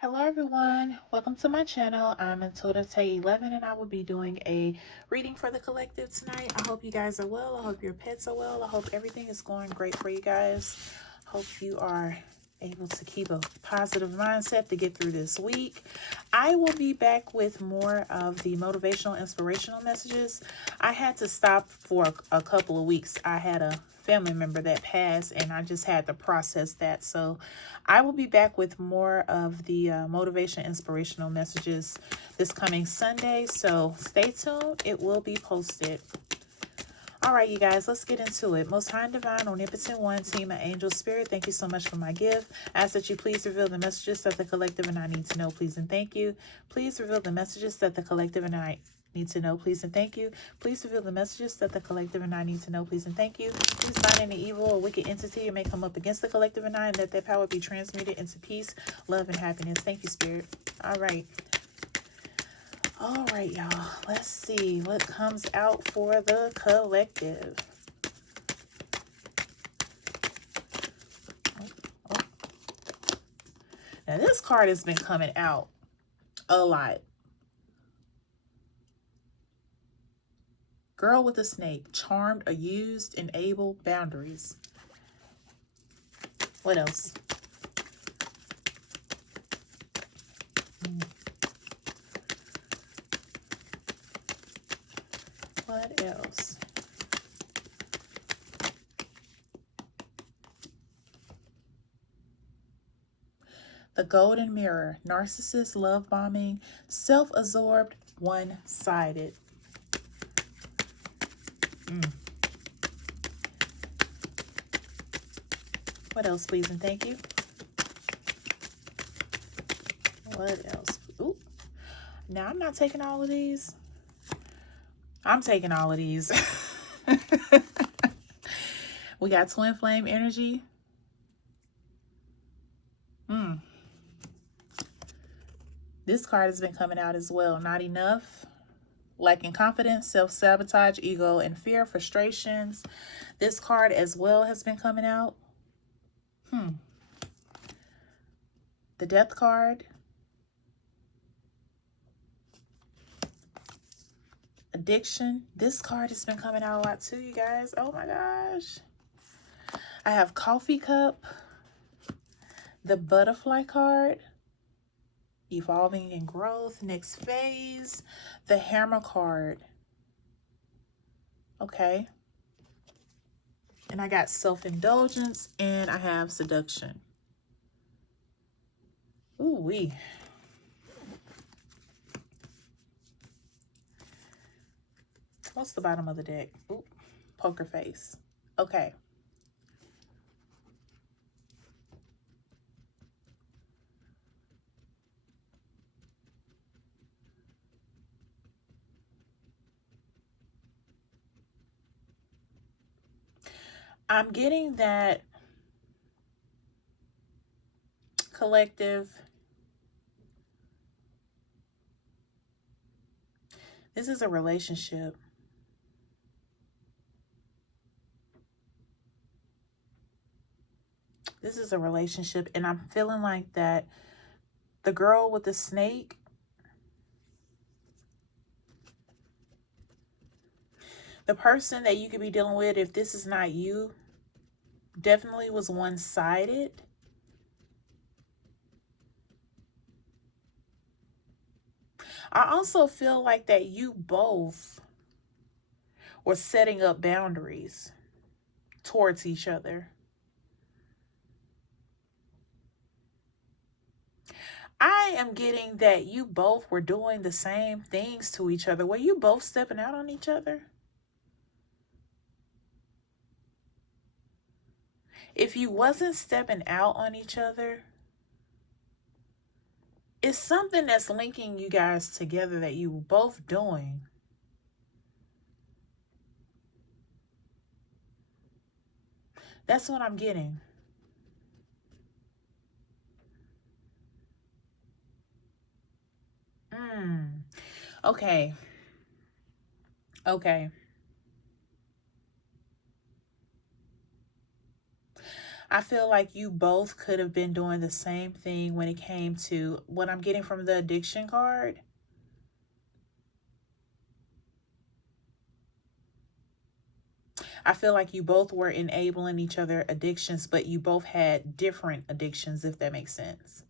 Hello everyone, welcome to my channel. I'm Intuitive Tay 11 and I will be doing a reading for the collective tonight. I hope you guys are well. I hope your pets are well. I hope everything is going great for you guys. Hope you are able to keep a positive mindset to get through this week. I will be back with more of the motivational, inspirational messages. I had to stop for a couple of weeks. I had a family member that passed and I just had to process that. So I will be back with more of the motivation, inspirational messages this coming Sunday. So stay tuned. It will be posted. All right, you guys, let's get into it. Most High and Divine, Omnipotent One, Team of Angel Spirit, thank you so much for my gift. I ask that you please reveal the messages that the collective and I need to know, please and thank you. Please reveal the messages that the collective and I need to know, please and thank you. Please reveal the messages that the collective and I need to know, please and thank you. Please bind any evil or wicked entity that may come up against the collective and I, and let that power be transmuted into peace, love, and happiness. Thank you, Spirit. All right. All right, y'all. Let's see what comes out for the collective. Now, this card has been coming out a lot. Girl with a snake, charmed, used, enable, boundaries. What else? What else? The Golden Mirror, narcissist, love bombing, self-absorbed, one-sided. What else, please and thank you? What else? Ooh. Now, I'm not taking all of these. I'm taking all of these. We got twin flame energy. This card has been coming out as well. Not enough. Lacking confidence, self-sabotage, ego, and fear, frustrations. This card as well has been coming out. The Death card. Addiction. This card has been coming out a lot too, you guys. Oh my gosh. I have Coffee Cup. The Butterfly card. Evolving and growth. Next phase. The Hammer card. Okay. And I got self-indulgence and I have seduction. Ooh wee. What's the bottom of the deck? Ooh, poker face. Okay. I'm getting that collective. This is a relationship. This is a relationship, and I'm feeling like that the girl with the snake, the person that you could be dealing with, if this is not you, definitely was one-sided. I also feel like that you both were setting up boundaries towards each other. I am getting that you both were doing the same things to each other. Were you both stepping out on each other? If you wasn't stepping out on each other, it's something that's linking you guys together that you were both doing. That's what I'm getting. Okay. Okay. I feel like you both could have been doing the same thing when it came to what I'm getting from the addiction card. I feel like you both were enabling each other addictions, but you both had different addictions, if that makes sense.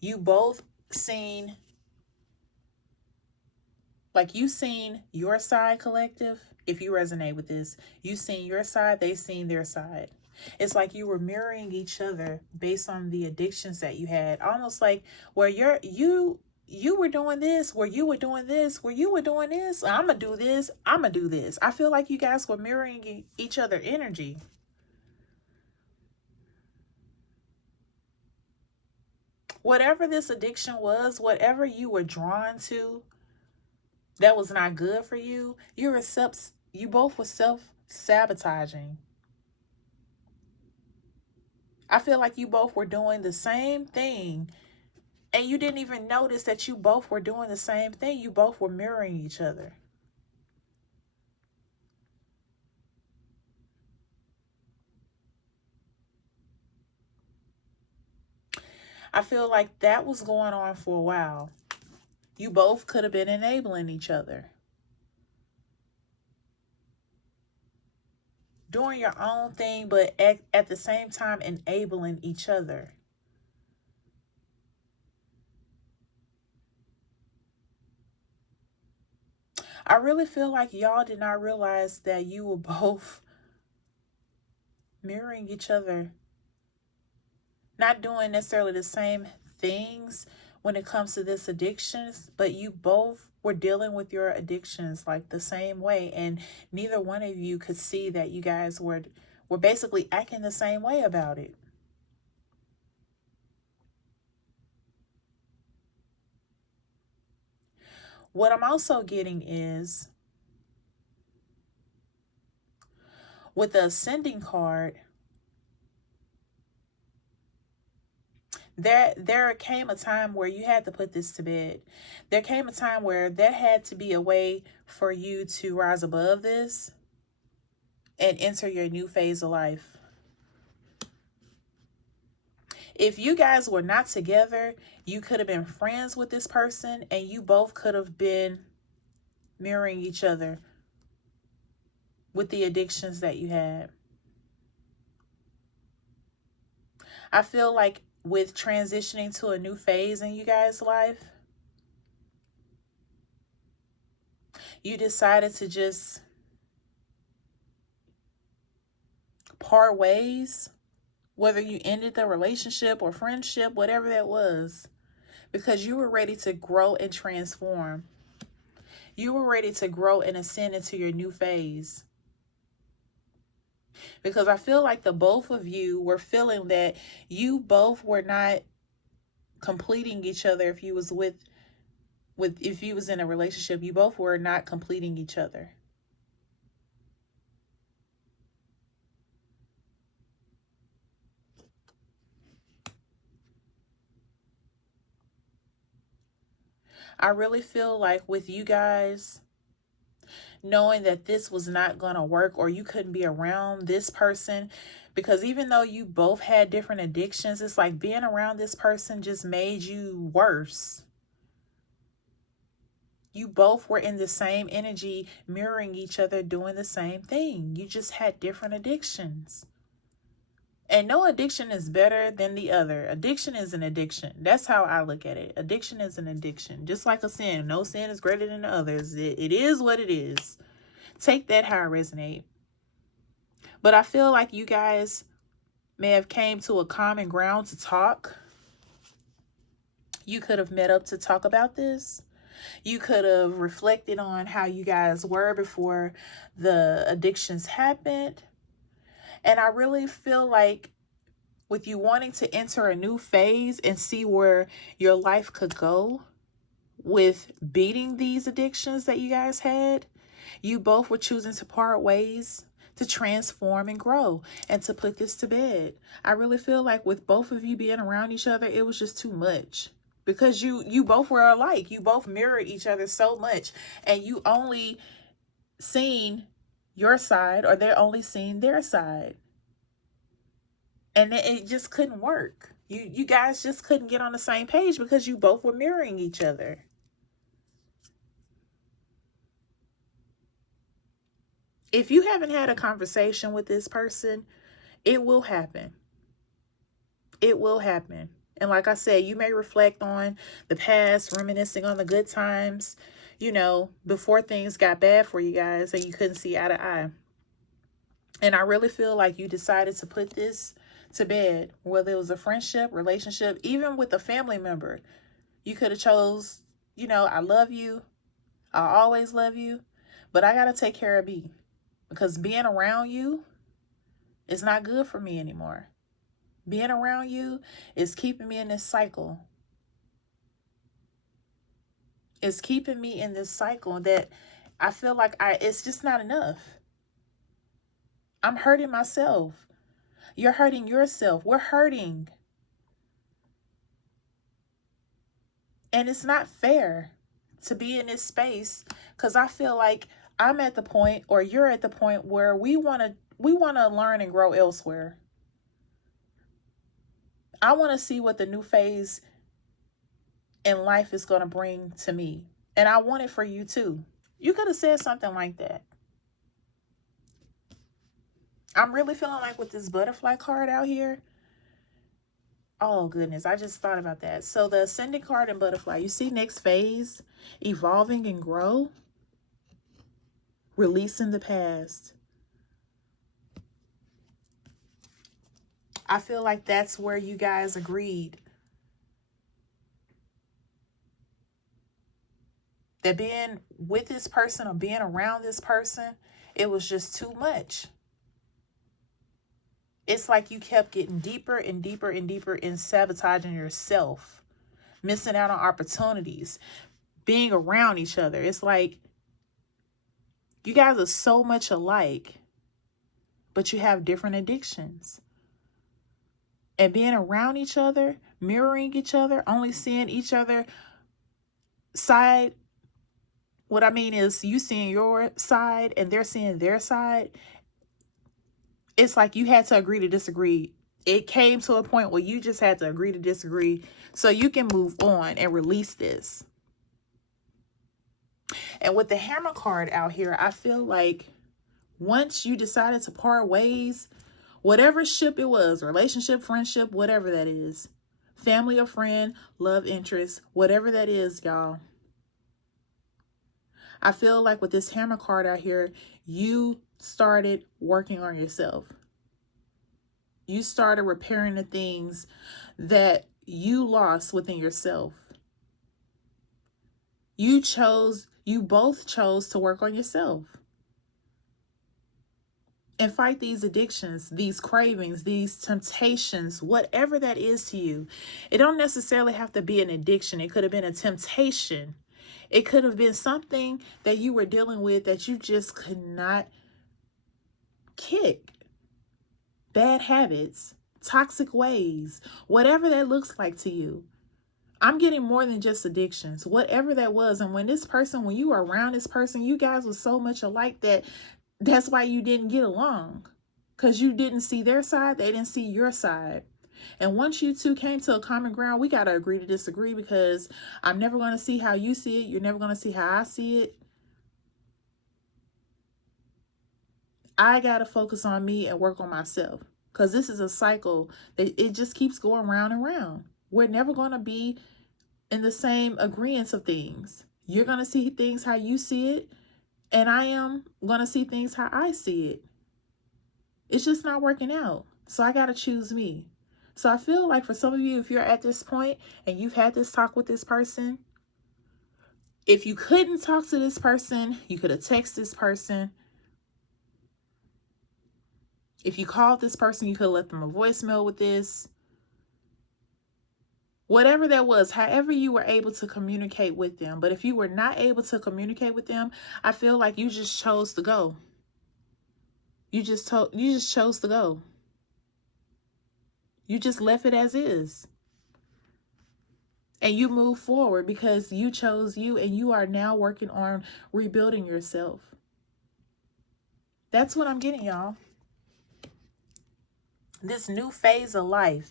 You both seen, like you seen your side, collective. If you resonate with this, you seen your side, they seen their side. It's like you were mirroring each other based on the addictions that you had. Almost like where you were doing this, where you were doing this, where you were doing this. I'm gonna do this. I'm gonna do this. I feel like you guys were mirroring each other energy. Whatever this addiction was, whatever you were drawn to that was not good for you, you both were self-sabotaging. I feel like you both were doing the same thing and you didn't even notice that you both were doing the same thing. You both were mirroring each other. I feel like that was going on for a while. You both could have been enabling each other. Doing your own thing, but at the same time enabling each other. I really feel like y'all did not realize that you were both mirroring each other. Not doing necessarily the same things when it comes to this addictions, but you both were dealing with your addictions like the same way, and neither one of you could see that you guys were basically acting the same way about it. What I'm also getting is with the ascending card, there came a time where you had to put this to bed. There came a time where there had to be a way for you to rise above this and enter your new phase of life. If you guys were not together, you could have been friends with this person and you both could have been mirroring each other with the addictions that you had. I feel like with transitioning to a new phase in you guys' life, you decided to just part ways, whether you ended the relationship or friendship, whatever that was, because you were ready to grow and transform. You were ready to grow and ascend into your new phase. Because I feel like the both of you were feeling that you both were not completing each other. If you was if you was in a relationship, you both were not completing each other. I really feel like with you guys, knowing that this was not going to work or you couldn't be around this person, because even though you both had different addictions, it's like being around this person just made you worse. You both were in the same energy, mirroring each other, doing the same thing. You just had different addictions. And no addiction is better than the other. Addiction is an addiction. That's how I look at it. Addiction is an addiction. Just like a sin. No sin is greater than the others. It is what it is. Take that how it resonate. But I feel like you guys may have came to a common ground to talk. You could have met up to talk about this. You could have reflected on how you guys were before the addictions happened. And I really feel like with you wanting to enter a new phase and see where your life could go with beating these addictions that you guys had, you both were choosing to part ways, to transform and grow, and to put this to bed. I really feel like with both of you being around each other, it was just too much. Because you both were alike. You both mirrored each other so much. And you only seen your side, or they're only seeing their side. And it just couldn't work. You guys just couldn't get on the same page because you both were mirroring each other. If you haven't had a conversation with this person, it will happen. It will happen. And like I said, you may reflect on the past, reminiscing on the good times, before things got bad for you guys and you couldn't see eye to eye. And I really feel like you decided to put this to bed, whether it was a friendship, relationship, even with a family member. You could have chose, I love you. I always love you, but I got to take care of B, because being around you is not good for me anymore. Being around you is keeping me in this cycle. It's keeping me in this cycle that I feel like it's just not enough. I'm hurting myself. You're hurting yourself. We're hurting. And it's not fair to be in this space, because I feel like I'm at the point, or you're at the point, where we want to learn and grow elsewhere. I want to see what the new phase in life is going to bring to me. And I want it for you too. You could have said something like that. I'm really feeling like with this butterfly card out here. Oh goodness, I just thought about that. So the ascending card and butterfly, you see next phase, evolving and grow, releasing the past. I feel like that's where you guys agreed that being with this person or being around this person, it was just too much. It's like you kept getting deeper and deeper and deeper in sabotaging yourself, missing out on opportunities, being around each other. It's like you guys are so much alike, but you have different addictions. And being around each other, mirroring each other, only seeing each other side. What I mean is you seeing your side and they're seeing their side. It's like you had to agree to disagree. It came to a point where you just had to agree to disagree so you can move on and release this. And with the Hammer card out here, I feel like once you decided to part ways, whatever ship it was, relationship, friendship, whatever that is, family or friend, love interest, whatever that is, y'all. I feel like with this Hammer card out here, you started working on yourself. You started repairing the things that you lost within yourself. You both chose to work on yourself and fight these addictions, these cravings, these temptations, whatever that is to you. It don't necessarily have to be an addiction. It could have been a temptation. It could have been something that you were dealing with that you just could not kick. Bad habits, toxic ways, whatever that looks like to you. I'm getting more than just addictions, whatever that was. And when you were around this person, you guys were so much alike that's why you didn't get along, because you didn't see their side. They didn't see your side. And once you two came to a common ground, we got to agree to disagree, because I'm never going to see how you see it. You're never going to see how I see it. I got to focus on me and work on myself, because this is a cycle that it just keeps going round and round. We're never going to be in the same agreement of things. You're going to see things how you see it, and I am going to see things how I see it. It's just not working out. So I got to choose me. So I feel like for some of you, if you're at this point and you've had this talk with this person, if you couldn't talk to this person, you could have texted this person. If you called this person, you could have left them a voicemail with this. Whatever that was, however you were able to communicate with them. But if you were not able to communicate with them, I feel like you just chose to go. You just chose to go. You just left it as is. And you move forward because you chose you, and you are now working on rebuilding yourself. That's what I'm getting, y'all. This new phase of life,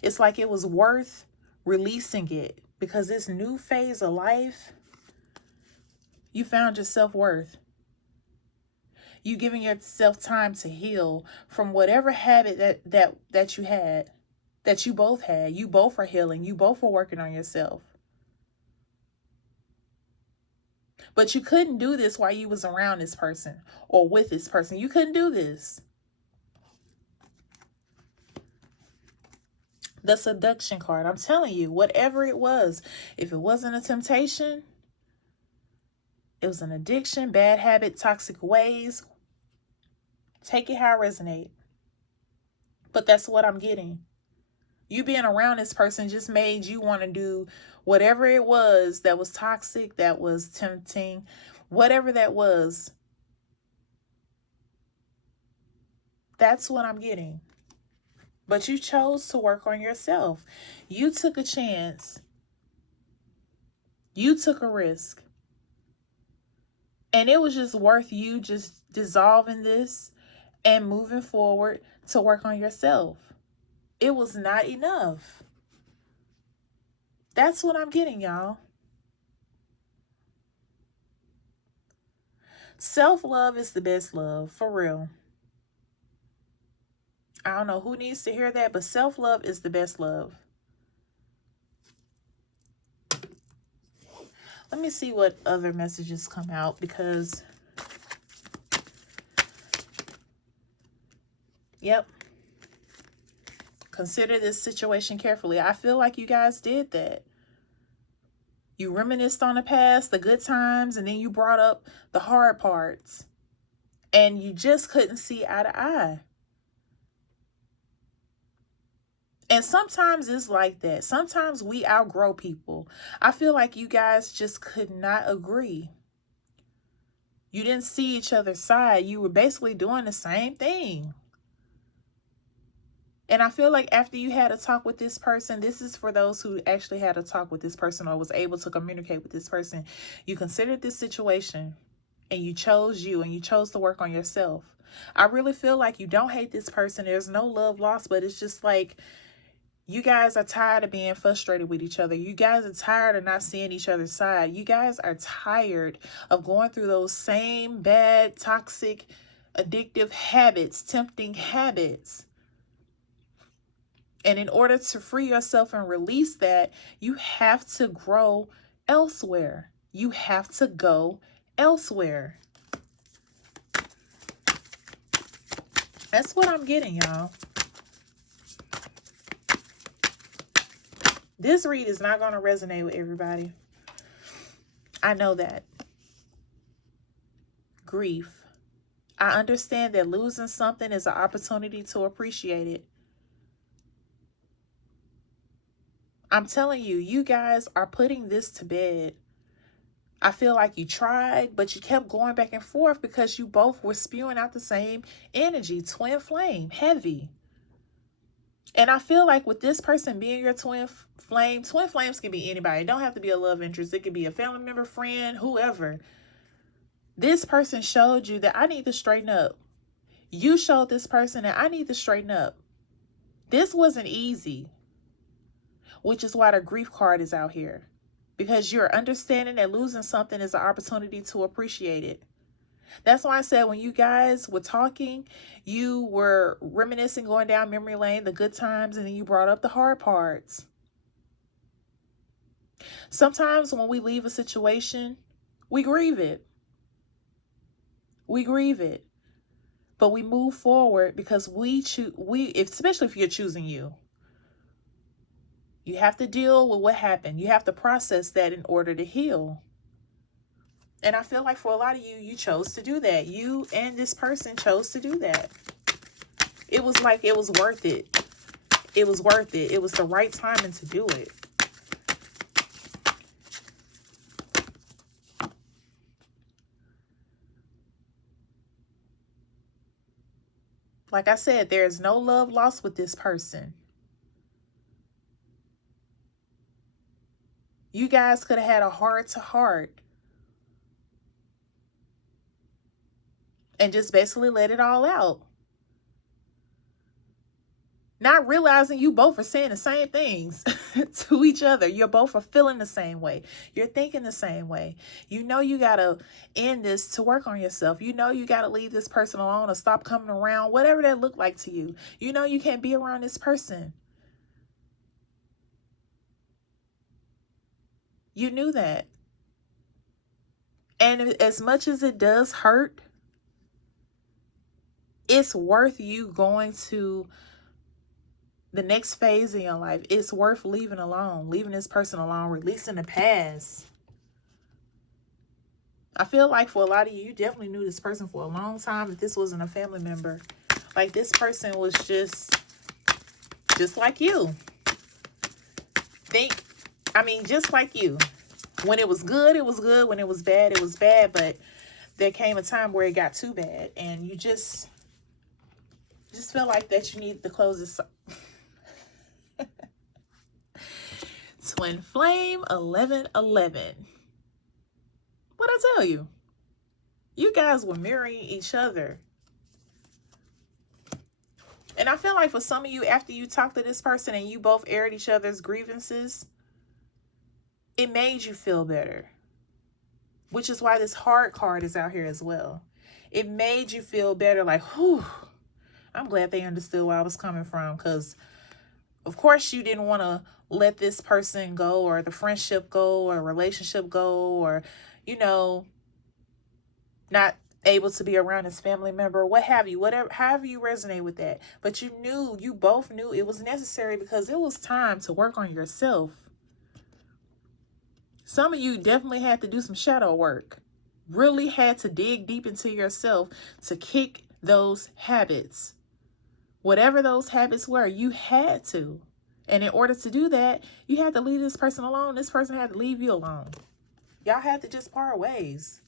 it's like it was worth releasing it, because this new phase of life, you found your self-worth. You giving yourself time to heal from whatever habit that you had, that you both had. You both are healing. You both are working on yourself. But you couldn't do this while you was around this person or with this person. You couldn't do this. The seduction card. I'm telling you, whatever it was, if it wasn't a temptation, it was an addiction, bad habit, toxic ways. Take it how it resonates. But that's what I'm getting. You being around this person just made you want to do whatever it was that was toxic, that was tempting, whatever that was. That's what I'm getting. But you chose to work on yourself. You took a chance. You took a risk. And it was just worth you just dissolving this and moving forward to work on yourself. It was not enough. That's what I'm getting, y'all. Self-love is the best love, for real. I don't know who needs to hear that, but self-love is the best love. Let me see what other messages come out, because, yep. Consider this situation carefully. I feel like you guys did that. You reminisced on the past, the good times, and then you brought up the hard parts. And you just couldn't see eye to eye. And sometimes it's like that. Sometimes we outgrow people. I feel like you guys just could not agree. You didn't see each other's side. You were basically doing the same thing. And I feel like after you had a talk with this person, this is for those who actually had a talk with this person or was able to communicate with this person. You considered this situation and you chose to work on yourself. I really feel like you don't hate this person. There's no love lost, but it's just like you guys are tired of being frustrated with each other. You guys are tired of not seeing each other's side. You guys are tired of going through those same bad, toxic, addictive habits, tempting habits. And in order to free yourself and release that, you have to grow elsewhere. You have to go elsewhere. That's what I'm getting, y'all. This read is not going to resonate with everybody. I know that. Grief. I understand that losing something is an opportunity to appreciate it. I'm telling you, you guys are putting this to bed. I feel like you tried, but you kept going back and forth because you both were spewing out the same energy, twin flame, heavy. And I feel like with this person being your twin flames can be anybody. It don't have to be a love interest. It could be a family member, friend, whoever. This person showed you that I need to straighten up. You showed this person that I need to straighten up. This wasn't easy, which is why the grief card is out here. Because you're understanding that losing something is an opportunity to appreciate it. That's why I said when you guys were talking, you were reminiscing, going down memory lane, the good times, and then you brought up the hard parts. Sometimes when we leave a situation, we grieve it. We grieve it. But we move forward because especially if you're choosing you. You have to deal with what happened. You have to process that in order to heal. And I feel like for a lot of you, you chose to do that. You and this person chose to do that. It was like it was worth it. It was worth it. It was the right timing to do it. Like I said, there is no love lost with this person. You guys could have had a heart-to-heart. and just basically let it all out. Not realizing you both are saying the same things to each other. You're both are feeling the same way. You're thinking the same way. You know you got to end this to work on yourself. You know you got to leave this person alone or stop coming around, whatever that look like to you. You know you can't be around this person. You knew that. And as much as it does hurt, it's worth you going to the next phase in your life. It's worth leaving this person alone, releasing the past. I feel like for a lot of you, you definitely knew this person for a long time. If this wasn't a family member, like this person was just like you. Just like you. When it was good, it was good. When it was bad, it was bad. But there came a time where it got too bad, and you just feel like that you need to close this. Twin Flame 1111. What'd I tell you? You guys were mirroring each other. And I feel like for some of you, after you talked to this person and you both aired each other's grievances, it made you feel better. Which is why this heart card is out here as well. It made you feel better, like, whew, I'm glad they understood where I was coming from. Because, of course, you didn't want to let this person go, or the friendship go, or relationship go, or, you know, not able to be around his family member, what have you, however you resonate with that. But you both knew it was necessary because it was time to work on yourself. Some of you definitely had to do some shadow work. Really had to dig deep into yourself to kick those habits. Whatever those habits were, you had to. And in order to do that, you had to leave this person alone. This person had to leave you alone. Y'all had to just part ways.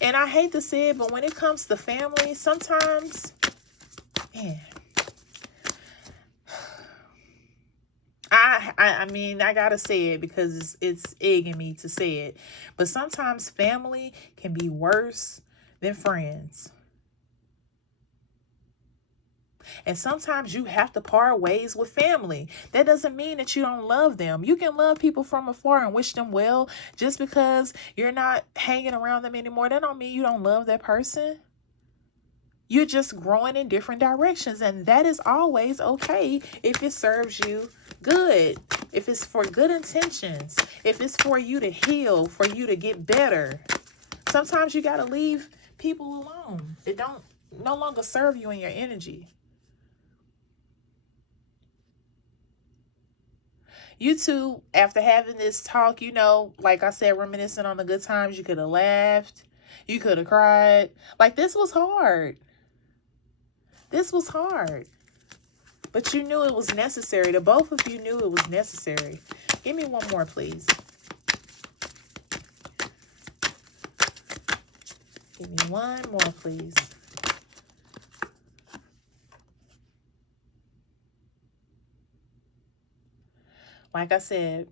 And I hate to say it, but when it comes to family, sometimes, man, I gotta say it because it's egging me to say it. But sometimes family can be worse than friends. And sometimes you have to part ways with family. That doesn't mean that you don't love them. You can love people from afar and wish them well. Just because you're not hanging around them anymore, that don't mean you don't love that person. You're just growing in different directions, and that is always okay if it serves you good, if it's for good intentions, if it's for you to heal, for you to get better. Sometimes you got to leave people alone. It don't no longer serve you in your energy. You two, after having this talk, you know, like I said, reminiscing on the good times, you could have laughed, you could have cried. Like, this was hard. This was hard. But you knew it was necessary. The both of you knew it was necessary. Give me one more, please. Give me one more, please. Like I said,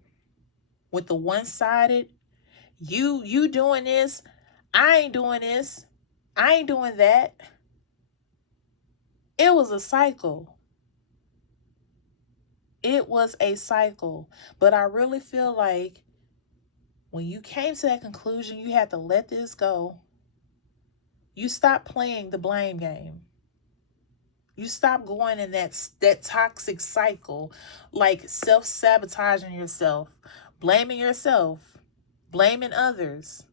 with the one-sided, you doing this, I ain't doing this, I ain't doing that. It was a cycle. It was a cycle. But I really feel like when you came to that conclusion, you had to let this go. You stopped playing the blame game. You stop going in that toxic cycle, like self-sabotaging yourself, blaming others,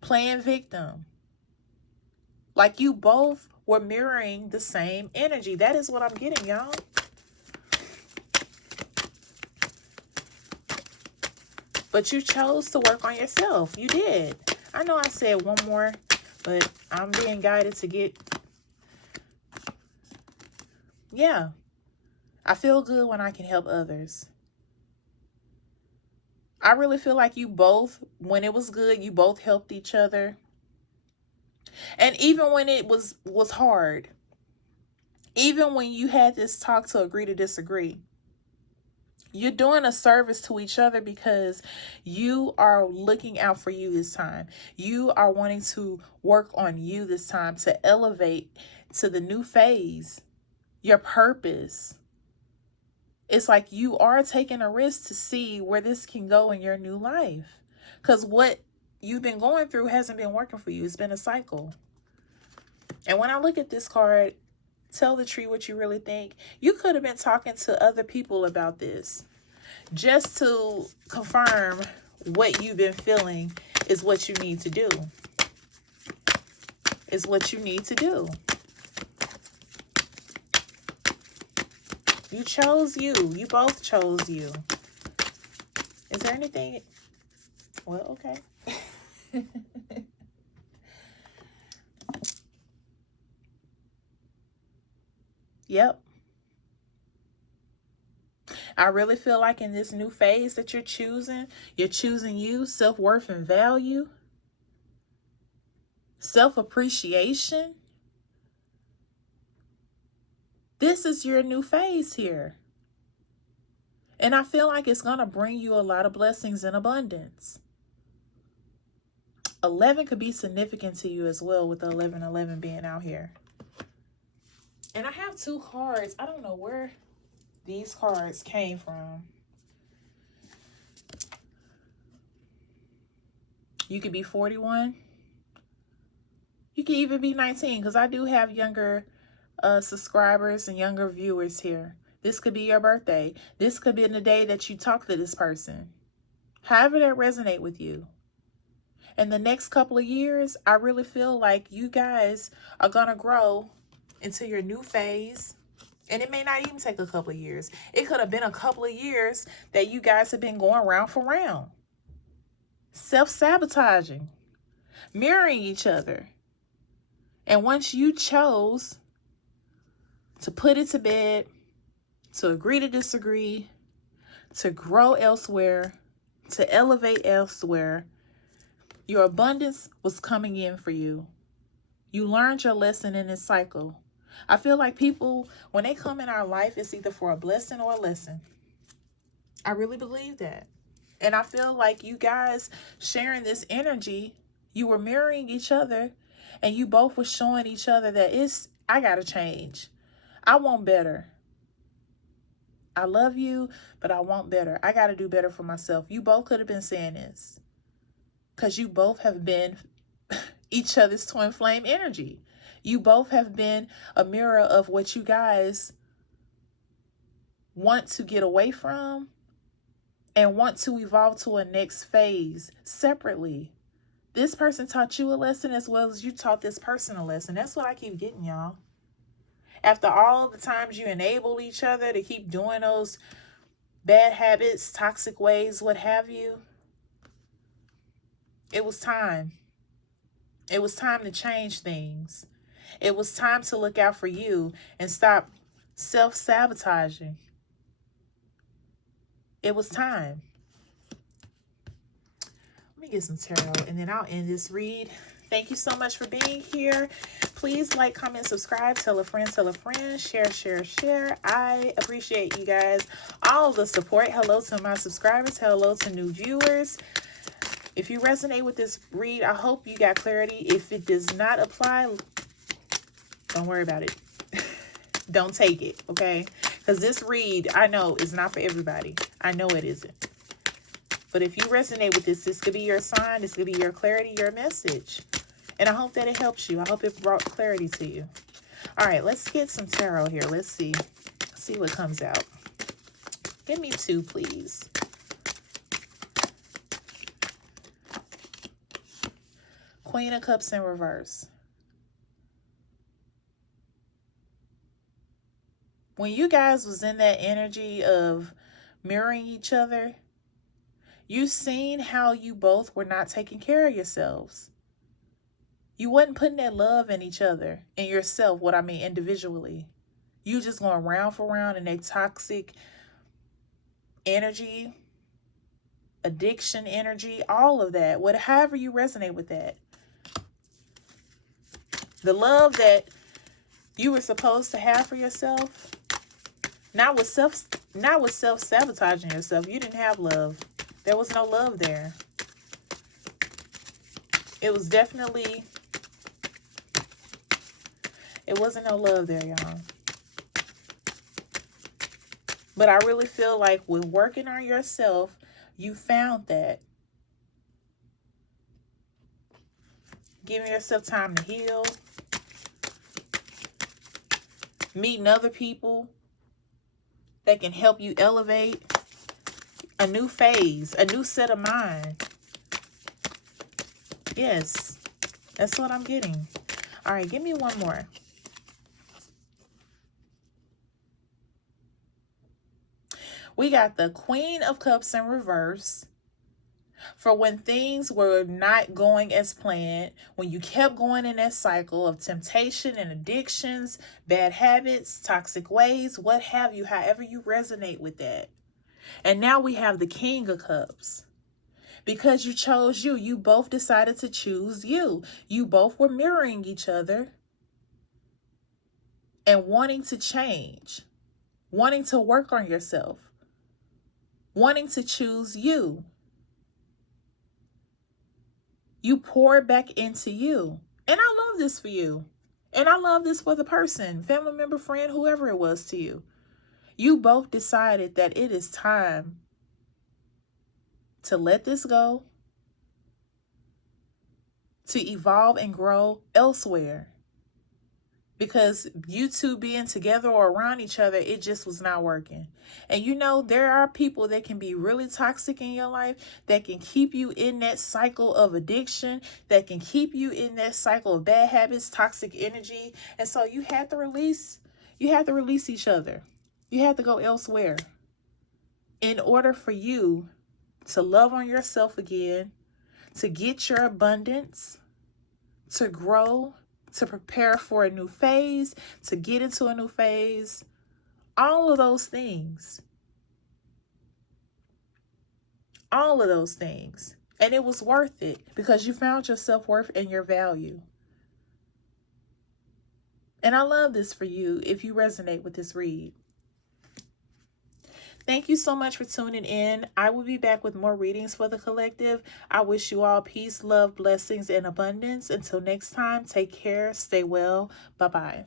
playing victim. Like you both were mirroring the same energy. That is what I'm getting, y'all. But you chose to work on yourself. You did. I know I said one more, but I'm being guided to get... Yeah. I feel good when I can help others. I really feel like you both, when it was good, you both helped each other. And even when it was hard, even when you had this talk to agree to disagree, You're doing a service to each other because you are looking out for you this time. You are wanting to work on you this time to elevate to the new phase, your purpose. It's like you are taking a risk to see where this can go in your new life. Because what you've been going through hasn't been working for you. It's been a cycle. And when I look at this card, tell the tree what you really think. You could have been talking to other people about this just to confirm what you've been feeling is what you need to do. Is what you need to do. You chose you. You both chose you. Is there anything? Well, okay. Yep. I really feel like in this new phase that you're choosing you, self-worth and value, self-appreciation. This is your new phase here. And I feel like it's going to bring you a lot of blessings and abundance. 11 could be significant to you as well, with the 1111 being out here. And I have two cards. I don't know where these cards came from. You could be 41. You could even be 19, because I do have younger subscribers and younger viewers here. This could be your birthday. This could be the day that you talk to this person. However that resonate with you. In the next couple of years, I really feel like you guys are going to grow into your new phase. And it may not even take a couple of years. It could have been a couple of years that you guys have been going round for round. Self-sabotaging. Mirroring each other. And once you chose to put it to bed, to agree to disagree, to grow elsewhere, to elevate elsewhere, your abundance was coming in for you. You learned your lesson in this cycle. I feel like people, when they come in our life, it's either for a blessing or a lesson. I really believe that. And I feel like you guys sharing this energy, you were mirroring each other, and you both were showing each other that I got to change. I want better. I love you, but I want better. I got to do better for myself. You both could have been saying this because you both have been each other's twin flame energy. You both have been a mirror of what you guys want to get away from and want to evolve to a next phase separately. This person taught you a lesson as well as you taught this person a lesson. That's what I keep getting, y'all. After all the times you enable each other to keep doing those bad habits, toxic ways, what have you, it was time. It was time to change things. It was time to look out for you and stop self-sabotaging. It was time. Let me get some tarot and then I'll end this read. Thank you so much for being here. Please like, comment, subscribe, tell a friend, share, share, share. I appreciate you guys, all the support. Hello to my subscribers. Hello to new viewers. If you resonate with this read, I hope you got clarity. If it does not apply, don't worry about it. Don't take it, okay? Because this read, I know, is not for everybody. I know it isn't. But if you resonate with this could be your sign. This could be your clarity, your message. And I hope that it helps you. I hope it brought clarity to you. All right, let's get some tarot here. Let's see what comes out. Give me 2, please. Queen of Cups in reverse. When you guys was in that energy of mirroring each other, you seen how you both were not taking care of yourselves. You wasn't putting that love in each other, in yourself, what I mean individually. You just going round for round in a toxic energy, addiction energy, all of that. However you resonate with that. The love that you were supposed to have for yourself, Not with self-sabotaging yourself. You didn't have love. There was no love there. It was definitely, it wasn't no love there, y'all. But I really feel like with working on yourself, you found that. Giving yourself time to heal. Meeting other people that can help you elevate. A new phase, a new set of mind. Yes, that's what I'm getting. All right, give me one more. We got the Queen of Cups in reverse. For when things were not going as planned, when you kept going in that cycle of temptation and addictions, bad habits, toxic ways, what have you, however you resonate with that. And now we have the King of Cups. Because you chose you. You both decided to choose you. You both were mirroring each other and wanting to change, wanting to work on yourself, wanting to choose you. You pour back into you. And I love this for you. And I love this for the person, family member, friend, whoever it was to you. You both decided that it is time to let this go, to evolve and grow elsewhere. Because you two being together or around each other, it just was not working. And you know, there are people that can be really toxic in your life, that can keep you in that cycle of addiction, that can keep you in that cycle of bad habits, toxic energy. And so you have to release each other. You have to go elsewhere in order for you to love on yourself again, to get your abundance, to grow, to prepare for a new phase, to get into a new phase, all of those things. All of those things. And it was worth it because you found your self-worth and your value. And I love this for you if you resonate with this read. Thank you so much for tuning in. I will be back with more readings for the collective. I wish you all peace, love, blessings, and abundance. Until next time, take care, stay well. Bye-bye.